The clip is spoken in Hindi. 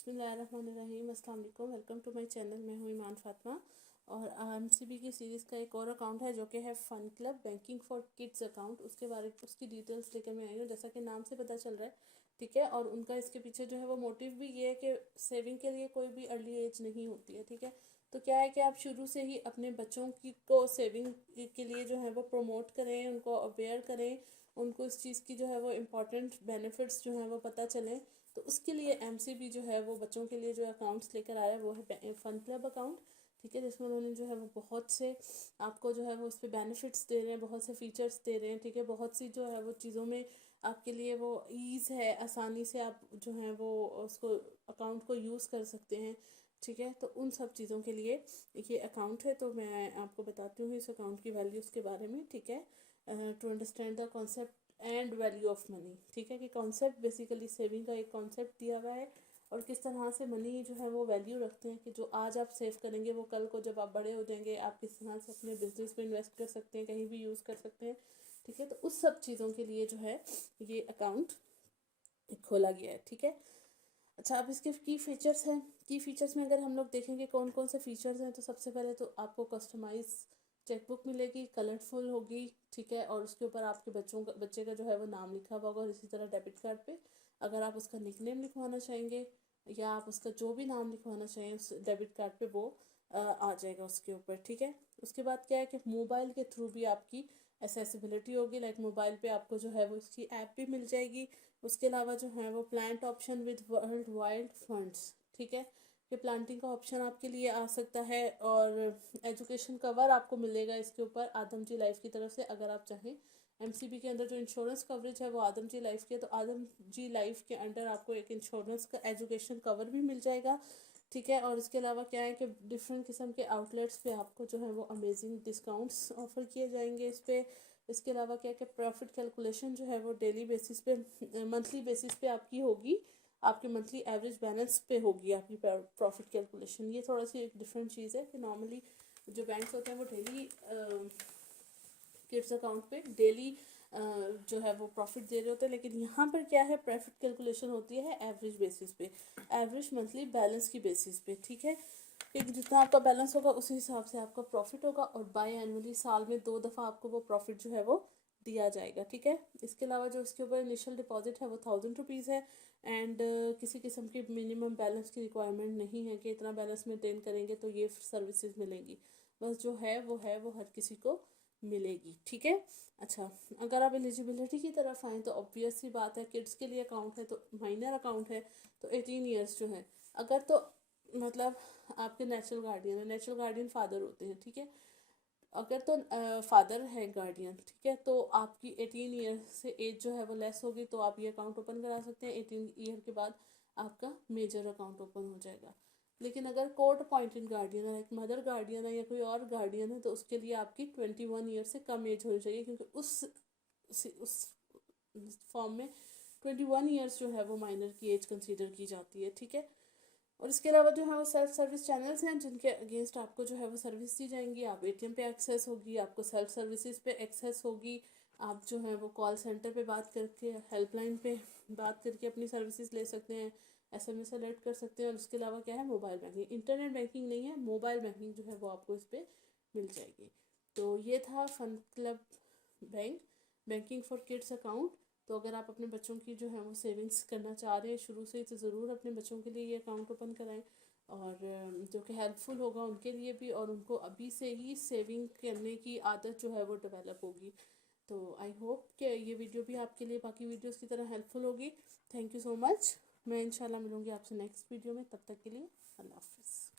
बिस्मिल्लाहिर्रहमानिर्रहीम। अस्सलाम वालेकुम, वेलकम टू माय चैनल। मैं हूँ ईमान फातिमा और एमसीबी की सीरीज़ का एक और अकाउंट है जो कि है fun club banking for kids account. उसकी डिटेल्स लेकर मैं आई हूँ, जैसा कि नाम से पता चल रहा है, ठीक है। और उनका इसके पीछे जो है वो मोटिव भी ये है कि सेविंग के लिए कोई भी अर्ली एज नहीं होती है, ठीक है। तो क्या है कि आप शुरू से ही अपने बच्चों की को सेविंग के लिए जो है वो प्रमोट करें, उनको अवेयर करें, उनको इस चीज़ की जो है वो इम्पॉर्टेंट बेनिफिट्स जो हैं वो पता चलें। तो उसके लिए एमसीबी जो है वो बच्चों के लिए जो अकाउंट्स लेकर आया है वो है फ़न क्लब अकाउंट, ठीक है। जिसमें उन्होंने जो है वो बहुत से आपको जो है वो उस पर बेनिफिट्स दे रहे हैं, बहुत से फीचर्स दे रहे हैं, ठीक है। बहुत सी जो है वो चीज़ों में आपके लिए वो ईज़ है, आसानी से आप जो है वो उसको अकाउंट को यूज़ कर सकते हैं, ठीक है। तो उन सब चीज़ों के लिए ये अकाउंट है। तो मैं आपको बताती हूँ इस अकाउंट की वैल्यूज़ के बारे में, ठीक है। To understand the concept and value of money, ठीक है। कि कॉन्सेप्ट बेसिकली सेविंग का एक कॉन्सेप्ट दिया हुआ है और किस तरह से मनी जो है वो वैल्यू रखते हैं कि जो आज आप सेव करेंगे वो कल को जब आप बड़े हो जाएंगे आप किस तरह से अपने बिजनेस में इन्वेस्ट कर सकते हैं, कहीं भी यूज़ कर सकते हैं, ठीक है। तो उस सब चीज़ों के लिए जो है ये अकाउंट खोला गया है, ठीक है। अच्छा, अब इसके की फ़ीचर्स हैं। की फ़ीचर्स में अगर हम लोग देखेंगे कौन कौन से फ़ीचर्स हैं, तो सबसे पहले तो आपको कस्टमाइज़ चेकबुक मिलेगी, कलरफुल होगी, ठीक है। और उसके ऊपर आपके बच्चे का जो है वो नाम लिखा हुआ होगा। और इसी तरह डेबिट कार्ड पे अगर आप उसका निकनेम लिखवाना चाहेंगे या आप उसका जो भी नाम लिखवाना चाहें उस डेबिट कार्ड पे वो आ जाएगा उसके ऊपर, ठीक है। उसके बाद क्या है कि मोबाइल के थ्रू भी आपकी एसेसिबिलिटी होगी, लाइक मोबाइल पे आपको जो है वो इसकी ऐप भी मिल जाएगी। उसके अलावा जो है वो plant option with world wide funds, ठीक है। ये प्लांटिंग का ऑप्शन आपके लिए आ सकता है। और एजुकेशन कवर आपको मिलेगा इसके ऊपर आदम जी लाइफ की तरफ से, अगर आप चाहें। एमसीबी के अंदर जो इंश्योरेंस कवरेज है वो आदम जी लाइफ की है, तो आदम जी लाइफ के अंडर आपको एक इंश्योरेंस का एजुकेशन कवर भी मिल जाएगा, ठीक है। और इसके अलावा क्या है कि डिफरेंट किस्म के आउटलेट्स पे आपको जो है वो अमेजिंग डिस्काउंट्स ऑफर किए जाएंगे इस पे। इसके अलावा क्या है कि प्रॉफिट कैलकुलेशन जो है वो डेली बेसिस पे, मंथली बेसिस पे आपकी होगी, आपके मंथली एवरेज बैलेंस पे होगी आपकी प्रॉफिट कैलकुलेशन। ये थोड़ा सी एक डिफरेंट चीज़ है कि नॉर्मली जो बैंक्स होते हैं वो डेली किड्स अकाउंट पे डेली जो है वो प्रॉफिट दे रहे होते हैं, लेकिन यहाँ पर क्या है, प्रॉफिट कैलकुलेशन होती है एवरेज बेसिस पे, एवरेज मंथली बैलेंस की बेसिस पे, ठीक है। कि जितना आपका बैलेंस होगा उसी हिसाब से आपका प्रॉफिट होगा। और बाई एनुअली साल में 2 दफ़ा आपको वो प्रॉफिट जो है वो दिया जाएगा, ठीक है। इसके अलावा जो इसके ऊपर इनिशियल डिपॉजिट है वो 1000 रुपीज़ है। एंड किसी किस्म की मिनिमम बैलेंस की रिक्वायरमेंट नहीं है कि इतना बैलेंस मेंटेन करेंगे तो ये सर्विसेज मिलेंगी। बस जो है वो हर किसी को मिलेगी, ठीक है। अच्छा, अगर आप एलिजिबिलिटी की तरफ आएँ तो ऑब्वियस सी बात है, किड्स के लिए अकाउंट है तो माइनर अकाउंट है तो 18 ईयर्स जो है, अगर तो मतलब आपके नेचुरल गार्डियन है, नेचुरल गार्डियन फादर होते हैं, ठीक है। अगर तो फादर है गार्डियन, ठीक है, तो आपकी 18 ईयर से एज जो है वो लेस होगी तो आप ये अकाउंट ओपन करा सकते हैं। 18 ईयर के बाद आपका मेजर अकाउंट ओपन हो जाएगा। लेकिन अगर कोर्ट अपॉइंटेड गार्डियन है, एक मदर गार्डियन है या कोई और गार्डियन है, तो उसके लिए आपकी 21 ईयर से कम एज होनी चाहिए, क्योंकि उस फॉर्म में 21 ईयर्स जो है वो माइनर की एज कंसीडर की जाती है, ठीक है। और इसके अलावा जो है वो सेल्फ सर्विस चैनल्स हैं जिनके अगेंस्ट आपको जो है वो सर्विस दी जाएंगी। आप एटीएम पे एक्सेस होगी, आपको सेल्फ सर्विसेज पे एक्सेस होगी, आप जो है वो कॉल सेंटर पे बात करके, हेल्पलाइन पे बात करके अपनी सर्विसेज ले सकते हैं, एसएमएस अलर्ट कर सकते हैं। और उसके अलावा क्या है, मोबाइल बैंकिंग, इंटरनेट बैंकिंग नहीं है, मोबाइल बैंकिंग जो है वो आपको इस पर मिल जाएगी। तो ये था fun club banking for kids account. तो अगर आप अपने बच्चों की जो है वो सेविंग्स करना चाह रहे हैं शुरू से ही, तो ज़रूर अपने बच्चों के लिए ये अकाउंट ओपन कराएं, और जो कि हेल्पफुल होगा उनके लिए भी, और उनको अभी से ही सेविंग करने की आदत जो है वो डेवलप होगी। तो आई होप कि ये वीडियो भी आपके लिए बाकी वीडियोस की तरह हेल्पफुल होगी। Thank you so much. मैं इंशाल्लाह मिलूँगी आपसे नेक्स्ट वीडियो में, तब तक के लिए अल्लाह हाफ़िज़।